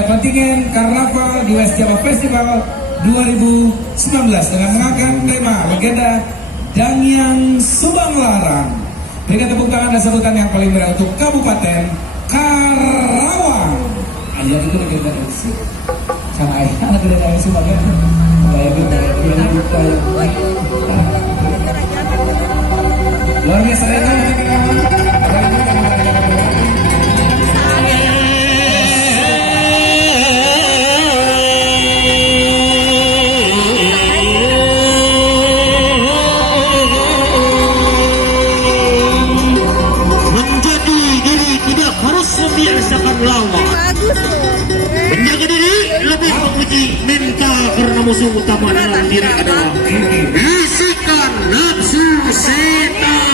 oleh kontingen Karnaval di West Java Festival 2019 dengan mengangkat tema legenda Dangyang Subang Larang. Berikan tepuk tangan dan sambutan yang paling meriah untuk Kabupaten Karawang. Ayah itu legenda musik. Sama ayah anak legenda Subang ya. Luar biasa ya. Membiasakan lawan, menjaga diri lebih memuji minta karena musuh utama dalam diri adalah bisikan nafsu setan.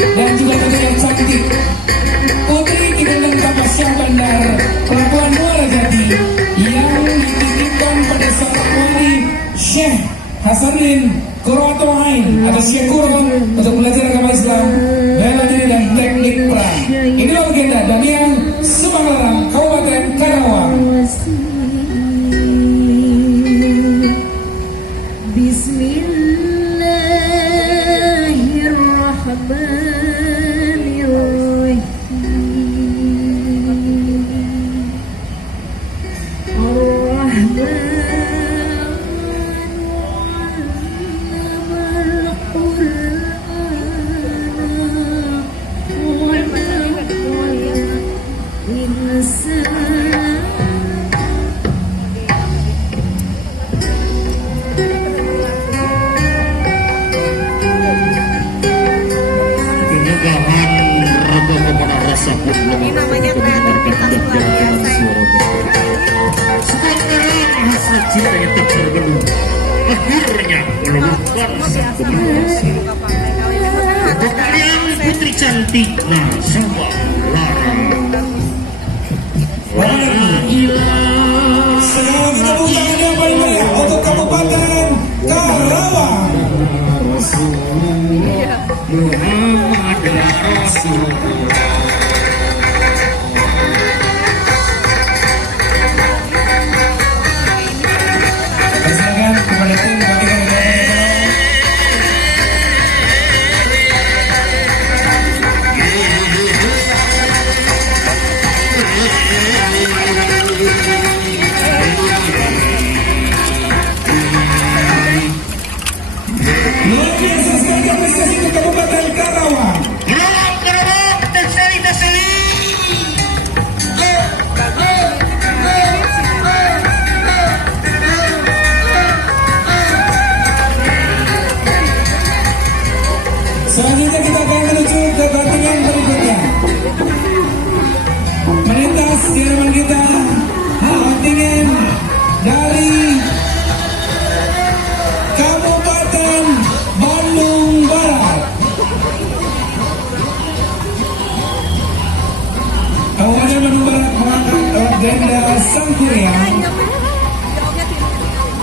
Dan juga tentunya yang cantik, Putri Kigendeng Tapasyah Bandar, Pelabuhan Muara Jati, yang dititipkan pada seorang wali Syekh Hasanuddin Qurratu'ain atau Syekh Qurra untuk belajar agama Islam, bela diri dan teknik perang. Inilah legenda Dangyang Subang Larang, Kabupaten Karawang. Ini namanya kreativitas luar biasa. Sekarang hasrat cinta yang tak terbendung akhirnya meluluhkan sang pembunuh. Untuk kalian putri cantik Subang Larang. Selamat tepuk tangan yang paling meriah untuk Kabupaten Karawang. Muhammad Rasulullah. Silakan kepada tim kontingen luar biasa sekali apresiasi untuk Kabupaten Karawang. Karawang, terseli. Selanjutnya kita akan menuju ke kontingen berikutnya. Melintas di hadapan kita kontingen dari Kabupaten Bandung Barat. Kabupaten Bandung Barat mengangkat legenda Sangkuriang,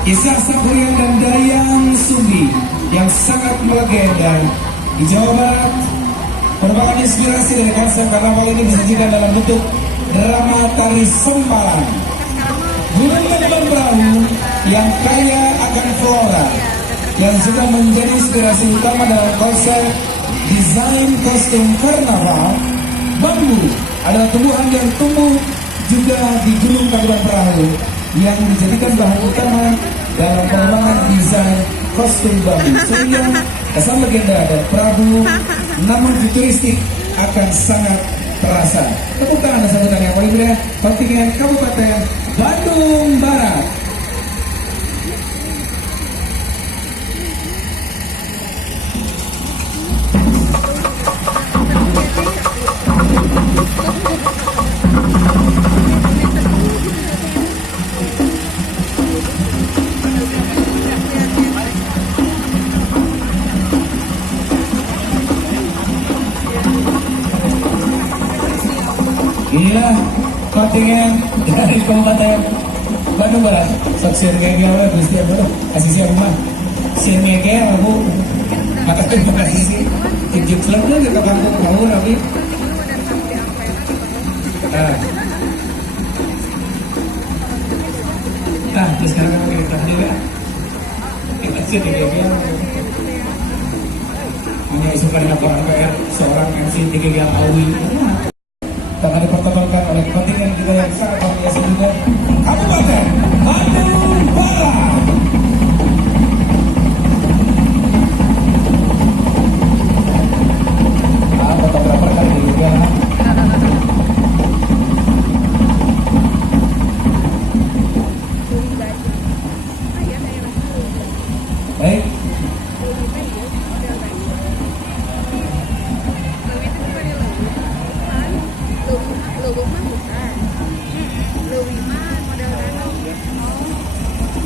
Ishak Sangkuriang dan Dayang Sumbi yang sangat melegenda di Jawa Barat. Merupakan inspirasi dari konsep karnaval ini disajikan dalam bentuk drama tari sempalan. Gunung Tenggelam Perahu yang kaya akan flora yang juga menjadi inspirasi utama dalam konsep desain kostum karnaval. Bambu adalah tumbuhan yang tumbuh juga di Gunung Tenggelam Perahu yang dijadikan bahan utama dalam pengembangan desain kostum bambu, sehingga kesan legenda dan perahu namun futuristik akan sangat terasa. Tepuk tangan dan sambutan yang paling meriah kontingen Kabupaten Bandung Barat. Inilah kontingen dari Kabupaten Bandung Barat. Saksian gege oleh Gusti Abdul kasih siapa mah. Sian gege aku. Maka terima kasih sih. Tujuh klub lah ke kampung kau tapi. Nah, terus sekarang kita juga. Kita sian gege. Hanya isu pada laporan PR seorang MC TGG Awi akan dipertontonkan oleh kontingen kita yang sangat luar biasa juga Kabupaten Bandung Barat. Fotografer kali ini juga. Baik.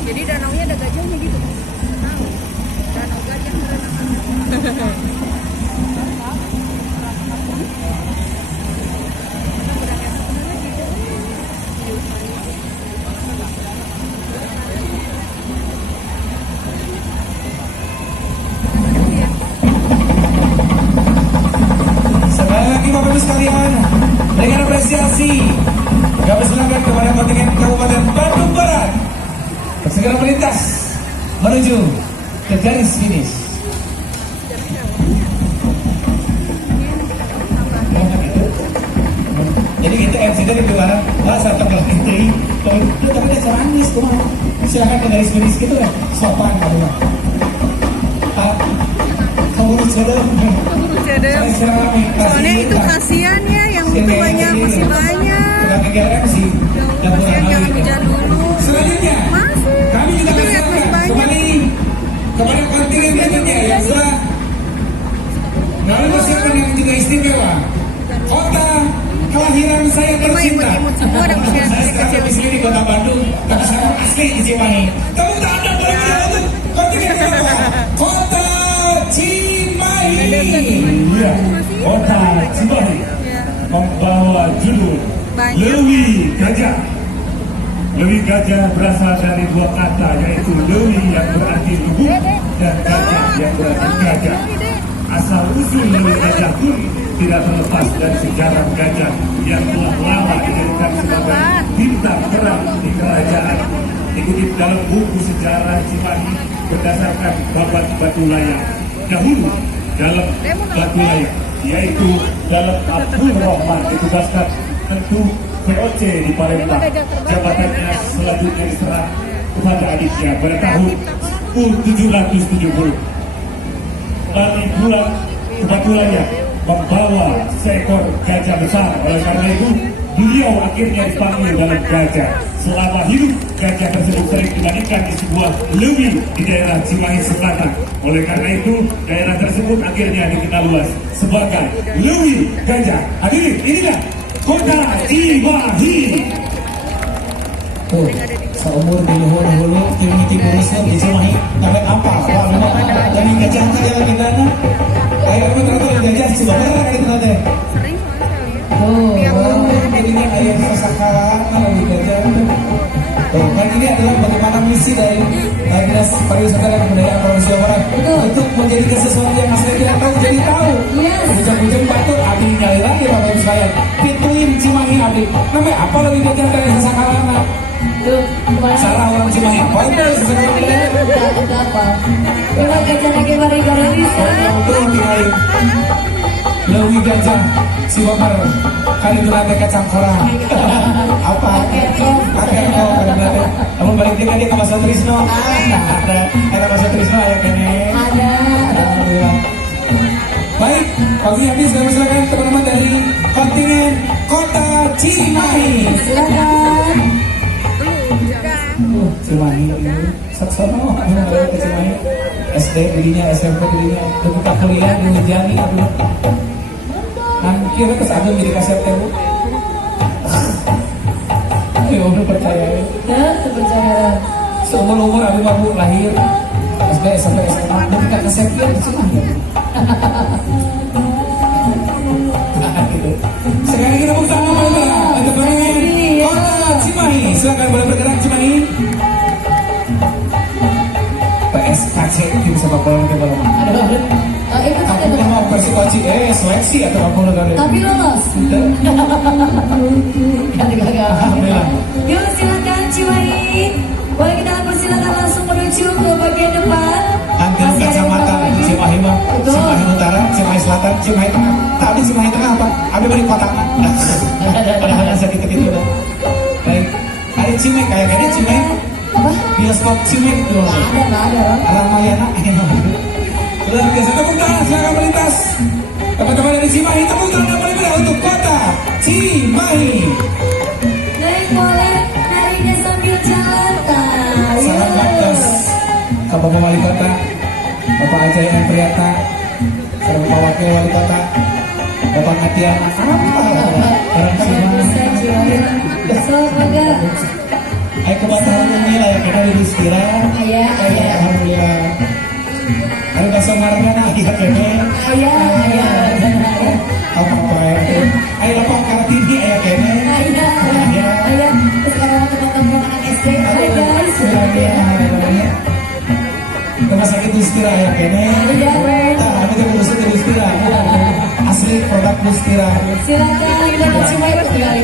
Jadi danaunya ada gajahnya gitu. Danau gajah berenang. Sekali lagi Bapak Ibu sekalian, dengan apresiasi kami persilakan kepada kontingen Kabupaten Bandung Barat segera melintas menuju ke garis finish. Jadi kita MC dari keluaran bahasa tengah itu, tapi dia serangis kumah. Silakan ke garis finish gitu ya, sopan kamu mah. Kamu cedera. Soalnya itu kasihan ya, yang itu banyak masih banyak. Kasihan jangan hujan dulu. Selanjutnya, kami juga Itu lihat persilakan masih banyak. kembali kepada kontingen berikutnya yang sudah kami persilakan yang juga istimewa. Kota kelahiran saya tercinta. Imut semua dan masih Saya sekarang kecil. domisili di Kota Bandung, tapi saya asli di Cimahi. Tepuk tangan dan berikan untuk kontingen kedua, Kota Cimahi. Iya, Kota Cimahi membawa judul Banyak. Lewi Gajah. Lewi Gajah berasal dari dua kata, yaitu Lewi yang berarti lubuk dan Gajah yang berarti gajah. Asal usul Lewi Gajah pun tidak terlepas dari sejarah gajah yang telah lama dijadikan sebagai bintang terang di kerajaan. Dikutip dalam buku sejarah Cimahi berdasarkan babat batu layang. Dahulu dalam batu layang, yaitu dalam Abdul Rahman ditugaskan tentu VOC di Palembang. Jabatannya selanjutnya diserah kepada adiknya pada tahun 1770. Lalu bulan ke batu layang membawa seekor gajah besar. Oleh karena itu beliau akhirnya dipanggil dalam gajah. Selama hidup gajah tersebut sering dibandingkan di sebuah lewi di daerah Cimahi Selatan. Oleh karena itu daerah tersebut akhirnya dikenal luas sebagai Lewi Gajah. Hadirin, inilah Kota Cimahi. Tuh, seumur di luhur hulu timiki burusnya di Cimahi sampai apa? Wah, memang jadi gajah aja lagi dana. Ayo kamu terus gajah coba berapa kali itu teh? Sering soalnya. Oh, jadinya ayam sasakalaan lagi gajah. Oh, kan ini adalah bagaimana misi dari Dinas Pariwisata dan Kebudayaan Provinsi Jawa Barat untuk menjadikan sesuatu yang saya tidak tahu jadi tahu. Hujan-hujan batur, abdi nyali lagi Bapak Ibu sekalian. Pituin Cimahi abdi. Namanya apa lebih gajah dari sasakalaan? Salah orang Cimahi. Apa itu sasakalaan? Apa? Kalau gajah lagi bari-bari bisa. Lewi Gajah si Bapak kali belanda kacang korang. Apa? Akhir kau kali belanda. Namun balik dia ke Mas Trisno. Ada Mas Trisno ya kene. Ada. Alhamdulillah. Baik, pagi habis kami silakan teman-teman dari kontingen Kota Cimahi. Silakan. Cimahi ini saksono ada ke Cimahi. SD dirinya, SMP dirinya, ketika kuliah di Jani aduh. Nanti ke sadun jadi kaset bu. Ya udah percaya ya. Ya, terpercaya. Seumur-umur Abi Babu lahir SD, SMP, SMA, ketika kaset dia di Cimahi. Sekali lagi tepuk tangan silakan boleh bergerak Cimahi. PSKC tim sepak bola itu bola. Ikut Aku aja. mau persikoci seleksi atau apa negara. Tapi lolos. Alhamdulillah. Yuk silakan Cimahi. Boleh kita persilakan langsung menuju ke bagian depan. Anti Masih ada kacamata beberapa lagi. Cimahi mah, Betul. Cimahi Utara, Cimahi Selatan, Cimahi Tengah. Tadi Cimahi Tengah apa? Abi beri kotak. Ada sedikit itu dah. Baik. Ada Cimahi kayak gini Cimahi. Apa? Bioskop Cimahi dulu. Nggak ada. Ramayana. Luar biasa. Tepuk tangan silakan melintas. Teman-teman dari Cimahi, tepuk tangan yang paling meriah untuk kota Cimahi. Naik boleh narinya sambil jalan. Salam bagus ke Bapak Wali Kota, Bapak Ajay M. Priyata, serta Bapak Wakil Wali Kota, Bapak Ngatiana. Barangkali Semoga ayo kebataan ini lah yang kena di Istira. ayah. Alhamdulillah. Ada bahasa margana kita kene. Ayah. Apa ya? Ayo dapat kartini ayah kene. Ayah. Terus kalau teman-teman anak SD, hai guys. Rumah sakit Istira ayah kene. Nah, ini kan urusan di Istira. Asli produk Istira. Silakan kita Cimahi tinggal